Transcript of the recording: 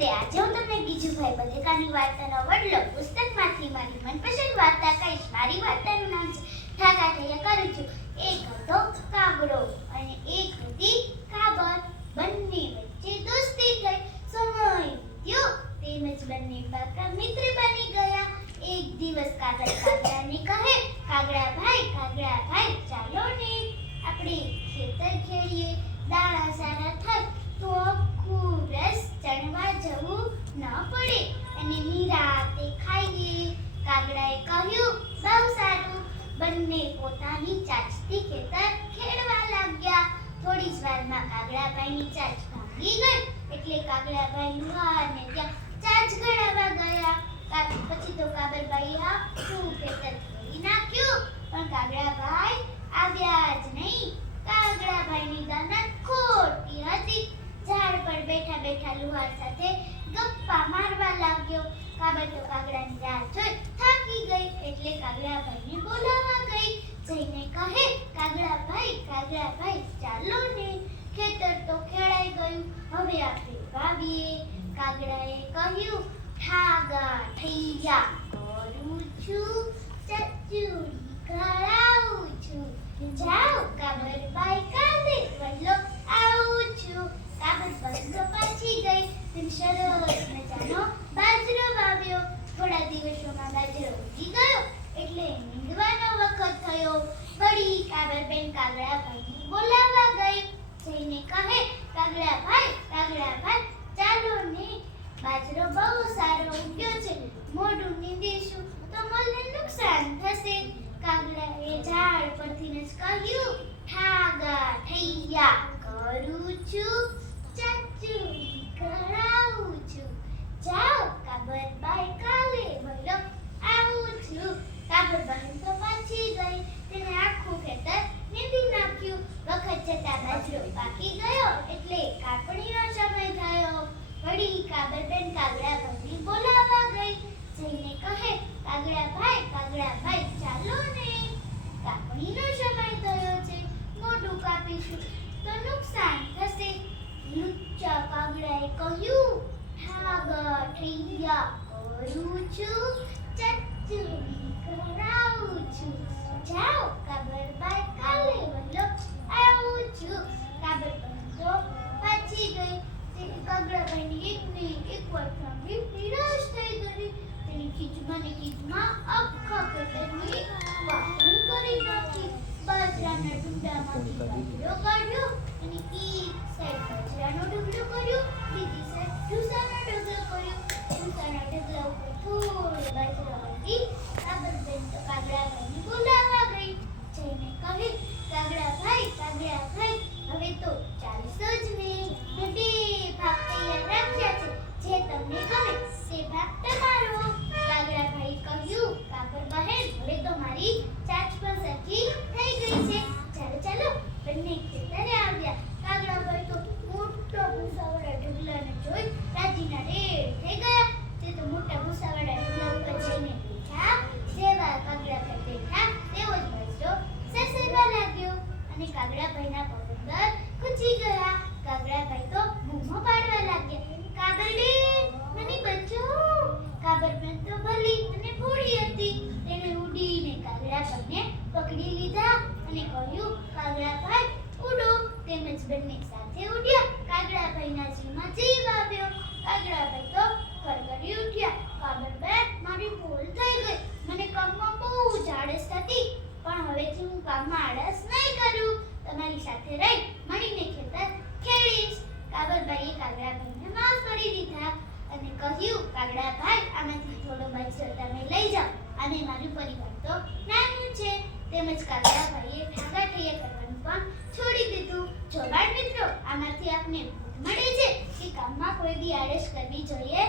નમસ્તે. આજે હું તમને ગીજુભાઈ બધેકાની વાર્તાનો વડલો પુસ્તકમાંથી મારી મનપસંદ વાર્તા કહીશ. મારી વાર્તાનું નામ છે ઠાગા ઠૈયા કરું છું. એક હતો કાગડો અને એક હતી કાબર. બંને વચ્ચે દોસ્તી થઈ. સમય વીત્યો તેમજ બંને પાકા મિત્ર બની ગયા. એક દિવસ કાગડ કાગડાને કહે, કાગડા ભાઈ ચાલો ને આપણે ખેતર ખેડીએ. દાણા સારા થાય તો આખું રસ ચણવા જવું ન પડે અને નિરાંતે ખાઈએ. કાગડાએ કહ્યું, બહુ સારું. બંને પોતાની ચાંચથી ખેતર ખેડવા લાગ્યા. થોડી જ વારમાં કાગડાભાઈની ચાંચ ભાંગી ગઈ એટલે કાગડાભાઈ લુહારને ત્યાં ચાંચ ઘડાવવા ગયા. પછી તો કાબરભાઈએ આખું ખેતર ખેડી નાખ્યું, પણ કાગડાભાઈ આવ્યા જ નહીં. કાગડાભાઈની દાનત ખોટી હતી. ઝાડ પર બેઠા બેઠા લુહાર સાથે ગપ્પા મારવા લાગ્યો. કાબર તો કાગડાની રાહ જોઈ થાકી ગઈ એટલે કાગડાભાઈને બોલાવવા ગઈ. જઈને કહે, કાગડાભાઈ ચાલો ને, ખેતર તો ખેડાઈ ગયું, હવે આપણે વાવીએ. કાગડાએ કહ્યું, ઠાગા ઠૈયા કરું છું, ચચુડી કરાવું છું. જાઓ કાબરબાઈ, કાલે વડલો આવું છું. કાબરબાઈ તો પાછી ગઈ. તેને સરસ મજાનો બાજરો વાવ્યો. થોડા દિવસોમાં બાજરો ઉગી ગયો એટલે નીંદવાનો વખત થયો. વળી કાબરબેન કાગડાભાઈને બોલાવવા ગઈ. જઈને કહે, કાગડાભાઈ ચાલો ને, બાજરો બહુ સારો ઉગ્યો છે, મોઢું નીંદીશું તો મને નુકસાન થશે. કાગડાએ ઝાડ પરથી જ કહ્યું, ઠાગા ઠૈયા કરું છું, ચચુડી કરાવું છું. જાઓ કાબરબાઈ, કાલે વડલો આવું છું. કાબરબાઈ તો પાછી ગઈ. તેને આખું ખેતર નીંદી નાખ્યું. વખત જતા બાજરો પાકી ગયો એટલે કાપણીનો સમય થયો. વળી કાબરબેન કાગડાભાઈને બોલાવવા ગઈ. જઈને કહે, કાગડાભાઈ ચાલો ને, કાપણીનો સમય થયો છે, મોઢું કાપીશું તો નુકસાન થશે. લુચ્ચા કાગડાએ કહ્યું, ઠાગા ઠૈયા કરું છું, ચચુડી કરાવું છું. જાઓ કાબરબાઈ, કાલે વડલો આવું છું. કાબરબાઈ તો પાછી ગઈ. કાગડાભાઈની એક વાતમાં નિરાશ થઈ ગઈ. તેની ખીજમાં આખા ખેતરની વાટણી કરી નાખી. બાજરાના ડુંડામાંથી બાજરો કાઢ્યો અને એક સાઈડ બાજરાનો ઢગલો કર્યો, બીજી સાઈડ ઢૂસાનો ઢગલો કર્યો. ઢૂસાના ઢગલા ઉપર થોડો બાજરો મૂકી કાબરબેન તો કાગડાભાઈને બોલાવવા ગઈ. જઈને કહે, કાગડાભાઈ હવે તો ચાલશો જ ને. મેં બે ભાગ તૈયાર રાખ્યા છે, જે તમને ગમે તે ભાગ તમારો. કાગડાભાઈ કહ્યું, કાબર બહેન, હવે તો મારી ચાંચ પણ સરખી થઈ ગઈ છે. ચાલો બંને ખેતરે આવ્યા. કાગડાભાઈ તો મોટા ભૂસાવાળા ઢગલાને જોઈ રાજીના રેડ થઈ ગયા. તે તો મોટા ભૂસાવાળા ઢગલા ઉપર જઈને બેઠા. જેવા કાગડાભાઈ બેઠા તેવો જ બાજરો સરસરવા લાગ્યો અને કાગડાભાઈના પગ અંદર ખૂંચી ગયા. કાગડાભાઈ તો બૂમો પાડવા લાગ્યા, કાબરબેન મને બચાવો. કાબરબેન તો ભલી અને ભોળી હતી. તેણે ઉડીને કાગડાભાઈને પકડી લીધા અને કહ્યું, કાગડાભાઈ ઉડો. તેમજ બંને સાથે ઉડ્યા. કાગડાભાઈના જીવમાં જીવ આવ્યો. કાગડાભાઈ તો કરકરી ઉઠ્યા, કાબરબેન મારી ભૂલ થઈ ગઈ. મને કામમાં બહુ આળસ થતી, પણ હવેથી હું કામમાં આળસ નહીં કરું. તમારી સાથે રહી મળીને ખેતર ખેડીશ. કાબરબાઈએ કાગડાભાઈને માફ કરી દીધા અને કહ્યું, કાગડાભાઈ આમાંથી થોડો બાજરો તમે લઈ જાઓ. અને મારું પરિવાર તો નાનું છે. તેમજ કાગડાભાઈએ ઠાગા ઠૈયા કરવાનું પણ છોડી દીધું. જો બાળ મિત્રો, આમાંથી આપને મળે છે કે કામમાં કોઈ બી આળસ કરવી જોઈએ